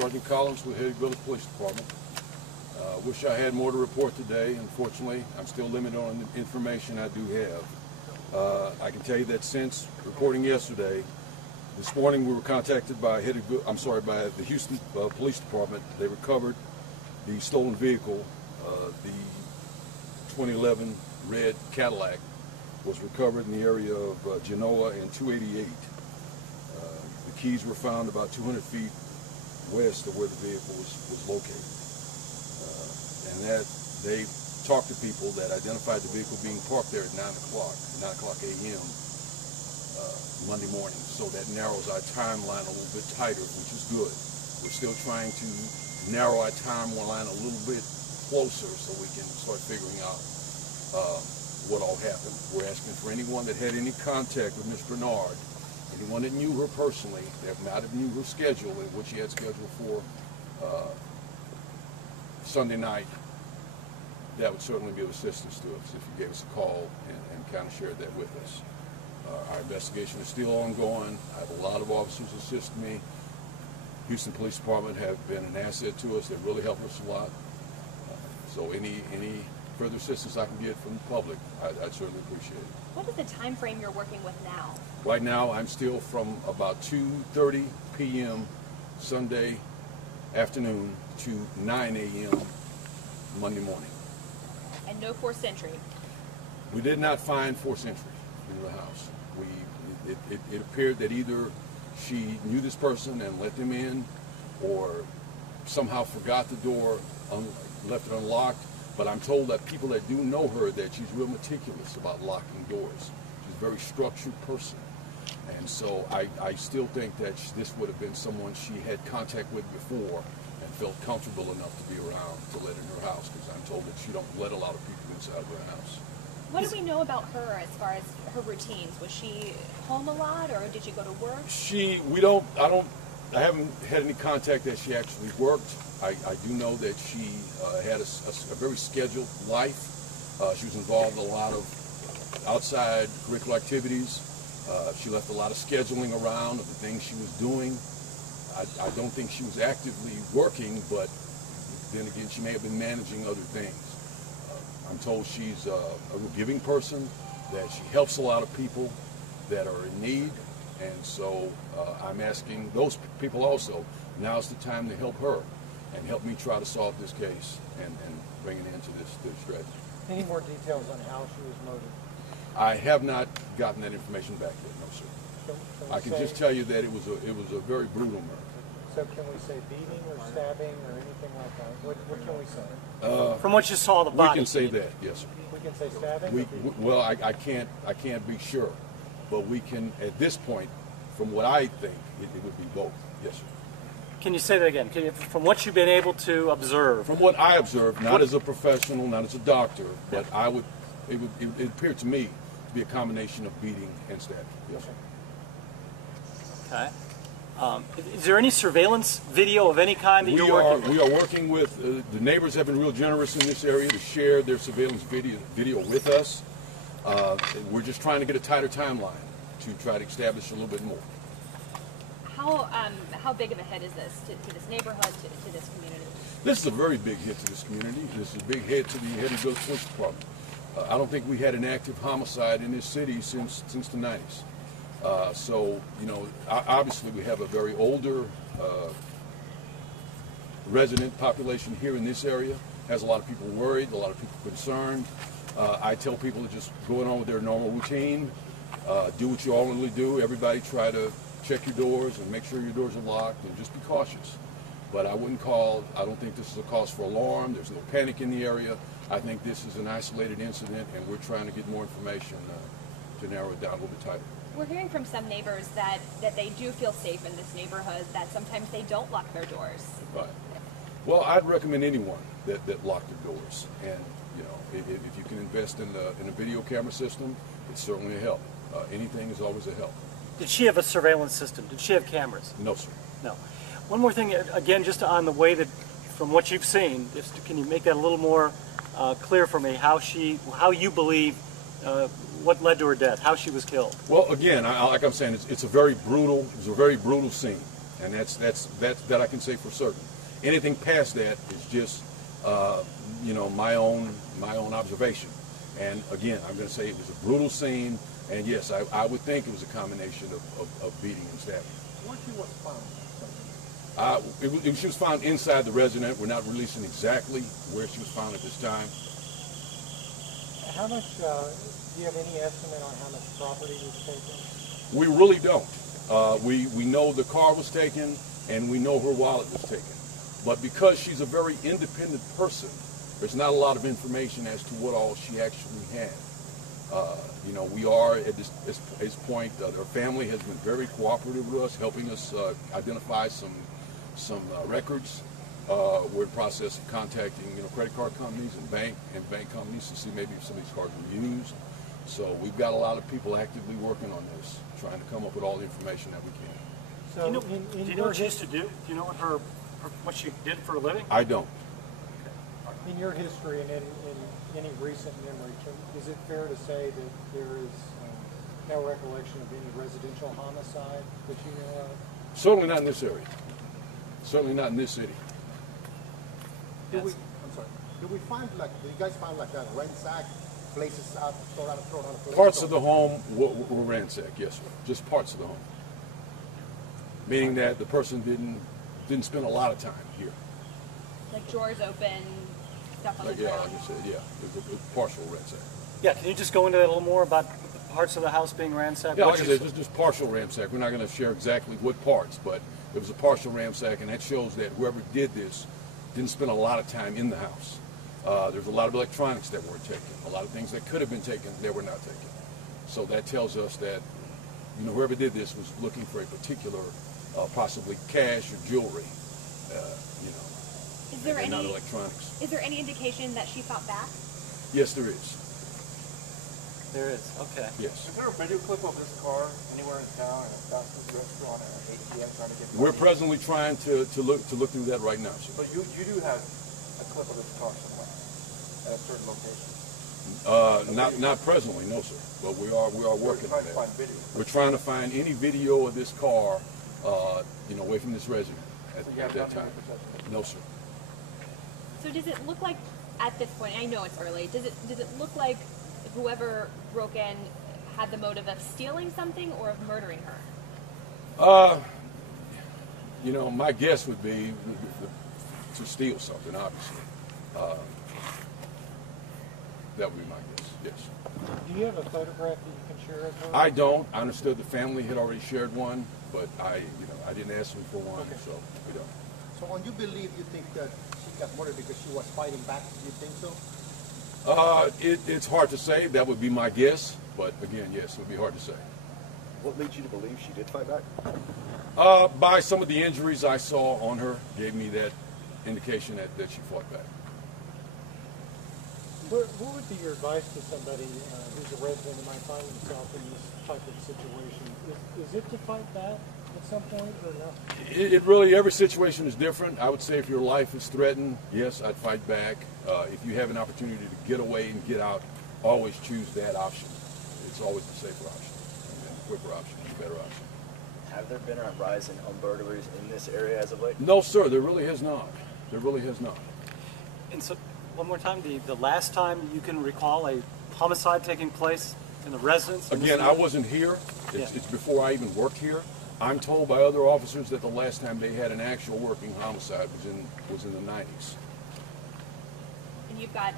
Sergeant Collins with Hedwig Village Police Department. Wish I had more to report today. Unfortunately, I'm still limited on the information I do have. I can tell you that since reporting yesterday, this morning we were contacted by the Houston Police Department. They recovered the stolen vehicle, the 2011 red Cadillac, was recovered in the area of Genoa and 288. The keys were found about 200 feet west of where the vehicle was located. And that they talked to people that identified the vehicle being parked there at 9 o'clock a.m. Monday morning. So that narrows our timeline a little bit tighter, which is good. We're still trying to narrow our timeline a little bit closer so we can start figuring out what all happened. We're asking for anyone that had any contact with Ms. Bernard, anyone that knew her personally, that might have knew her schedule and what she had scheduled for Sunday night, that would certainly be of assistance to us if you gave us a call and kind of shared that with us. Our investigation is still ongoing. I have a lot of officers assisting me. Houston Police Department have been an asset to us. They really help us a lot. So any further assistance I can get from the public, I'd certainly appreciate it. What is the time frame you're working with now? Right now, I'm still from about 2:30 p.m. Sunday afternoon to 9 a.m. Monday morning. And no forced entry? We did not find forced entry in the house. It appeared that either she knew this person and let them in, or somehow forgot the door, left it unlocked. But I'm told that people that do know her, that she's real meticulous about locking doors. She's a very structured person. And so I still think that this would have been someone she had contact with before and felt comfortable enough to be around to let in her house, because I'm told that she don't let a lot of people inside of her house. What do we know about her as far as her routines? Was she home a lot, or did she go to work? I haven't had any contact that she actually worked. I do know that she had a very scheduled life. She was involved in a lot of outside curricular activities. She left a lot of scheduling around of the things she was doing. I don't think she was actively working, but then again, she may have been managing other things. I'm told she's a giving person, that she helps a lot of people that are in need, and so I'm asking those people also, now's the time to help her and help me try to solve this case and bring it into this strategy. Any more details on how she was murdered? I have not gotten that information back yet, no, sir. I can just tell you that it was a very brutal murder. So can we say beating or stabbing or anything like that? What can we say? From what you saw the body. We can say that, yes, sir. We can say stabbing? Well, I can't be sure, but we can, at this point, from what I think, it would be both, yes, sir. Can you say that again? From what you've been able to observe? From what I observed, not as a professional, not as a doctor, but it appeared to me to be a combination of beating and stabbing, yes, sir. Okay. Is there any surveillance video of any kind that you're working with? We are working with, the neighbors have been real generous in this area to share their surveillance video with us. We're just trying to get a tighter timeline to try to establish a little bit more. How big of a hit is this to this neighborhood, to this community? This is a very big hit to this community. This is a big hit to the Hedwig Village Police Department. I don't think we had an active homicide in this city since the 90s. So, you know, obviously we have a very older resident population here in this area. Has a lot of people worried, a lot of people concerned. I tell people to just go on with their normal routine, do what you normally do. Everybody try to check your doors and make sure your doors are locked, and just be cautious. But I don't think this is a cause for alarm. There's no panic in the area. I think this is an isolated incident, and we're trying to get more information to narrow it down a little bit tighter. We're hearing from some neighbors that they do feel safe in this neighborhood, that sometimes they don't lock their doors. Right. Well, I'd recommend anyone that lock their doors. And, you know, if you can invest in a video camera system, it's certainly a help. Anything is always a help. Did she have a surveillance system? Did she have cameras? No, sir. No. One more thing, again, just on the way that, from what you've seen, can you make that a little more clear for me, how you believe, what led to her death, how she was killed? Well, again, like I'm saying, it's a very brutal scene. and that I can say for certain. Anything past that is just you know, my own observation. And again, I'm going to say it was a brutal scene, and yes, I would think it was a combination of beating and stabbing. Where she was found? She was found inside the residence. We're not releasing exactly where she was found at this time. How much, do you have any estimate on how much property was taken? We really don't. We know the car was taken, and we know her wallet was taken. But because she's a very independent person, there's not a lot of information as to what all she actually had. You know, we are at this point, her family has been very cooperative with us, helping us identify some records. We're in the process of contacting, you know, credit card companies and bank companies to see maybe if some of these cards were used. So we've got a lot of people actively working on this, trying to come up with all the information that we can. So do you know what she used to do? Do you know what she did for a living? I don't. In your history and in any recent memory, is it fair to say that there is no recollection of any residential homicide that you know of? Certainly not in this area. Certainly not in this city. I'm sorry. Do you guys find like a ransack, places out, thrown on a place? Parts of the home were ransacked, yes, sir. Just parts of the home. Meaning that the person didn't spend a lot of time here. Like drawers open, stuff on the Yeah, ground. like I said, yeah, it was partial ransack. Yeah, can you just go into that a little more about parts of the house being ransacked? Yeah, like I said, just partial ransack. We're not going to share exactly what parts, but it was a partial ransack, and that shows that whoever did this didn't spend a lot of time in the house. There's a lot of electronics that weren't taken, a lot of things that could have been taken that were not taken. So that tells us that, you know, whoever did this was looking for a particular, possibly cash or jewelry, you know, and not electronics. Is there any indication that she fought back? Yes, there is. There is, okay. Yes. Is there a video clip of this car anywhere in town, at a fast food restaurant, at an ATM trying to get money? We're presently trying to look through that right now, sir. But you do have a clip of this car somewhere at a certain location. Not presently, no, sir. But we are working on We're trying to find that. video. We're trying to find any video of this car, you know, away from this resident at So you have that nothing time. in possession? No, sir. So does it look like at this point? I know it's early. Does it look like whoever broke in had the motive of stealing something or of murdering her? You know, my guess would be to steal something, obviously. That would be my guess, yes. Do you have a photograph that you can share of her? I don't. I understood the family had already shared one, but I didn't ask them for one, so we don't. So when you believe you think that she got murdered because she was fighting back, do you think so? It's hard to say. That would be my guess, but again, yes, it would be hard to say. What leads you to believe she did fight back? By some of the injuries I saw on her, gave me that indication that she fought back. What would be your advice to somebody who's a resident and might find themselves in this type of situation? Is it to fight back at some point or no? It really, every situation is different. I would say if your life is threatened, yes, I'd fight back. If you have an opportunity to get away and get out, always choose that option. It's always the safer option, and the quicker option, the better option. Have there been a rise in home burglaries in this area as of late? No, sir, there really has not. There really has not. And so, one more time, the last time you can recall a homicide taking place in the residence? Again, I wasn't here. It's before I even worked here. I'm told by other officers that the last time they had an actual working homicide was in the 90s. And you've got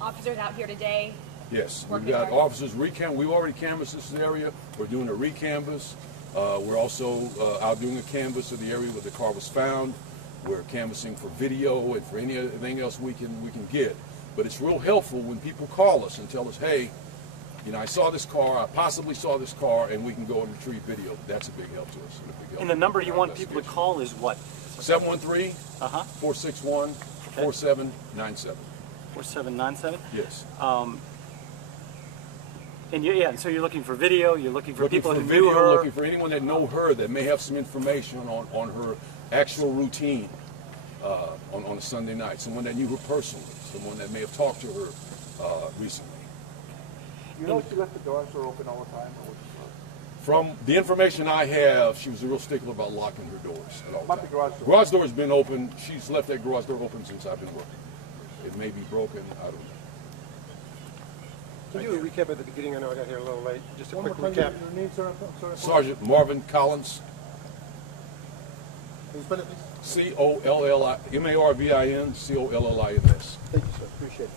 officers out here today. Yes, we've Working got hard. officers we've already canvassed this area. We're doing a recanvass. We're also out doing a canvass of the area where the car was found. We're canvassing for video and for anything else we can get. But it's real helpful when people call us and tell us, hey, you know, I saw this car, I possibly saw this car, and we can go and retrieve video. That's a big help to us. And a big help And the number in you our want people to investigation. call is what? 713-461-4797. 4797? Yes. And so you're looking for video, you're looking for Looking people for who video, knew her. looking for anyone that know her that may have some information on her actual routine on a Sunday night. Someone that knew her personally. Someone that may have talked to her recently. You know she left the doors are open all the time, or From the information I have, she was a real stickler about locking her doors at all About the times. garage door. Garage door has been open. She's left that garage door open since I've been working. It may be broken. I don't know. Can you do a recap at the beginning? I know I got here a little late. Just a One quick more time, recap. your name, sir? I'm sorry. Sergeant Marvin Collins, Can you spell it, please? C-O-L-L-I-M-A-R-V-I-N-C-O-L-L-I-N-S. Thank you, sir. Appreciate it.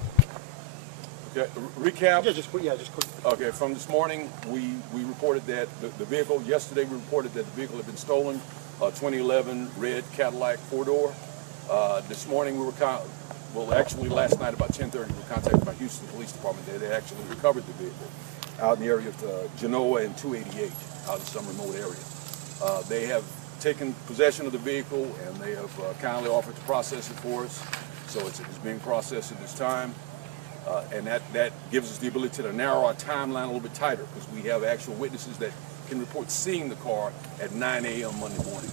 Okay, recap. Yeah, just quick. Okay, from this morning, we reported that the vehicle, yesterday we reported that the vehicle had been stolen, 2011 red Cadillac four-door. This morning we were, actually last night about 10:30 we were contacted by Houston Police Department. They had actually recovered the vehicle out in the area of Genoa and 288, out in some remote area. They have taken possession of the vehicle and they have kindly offered to process it for us. So it's being processed at this time. And that gives us the ability to narrow our timeline a little bit tighter because we have actual witnesses that can report seeing the car at 9 a.m. Monday morning.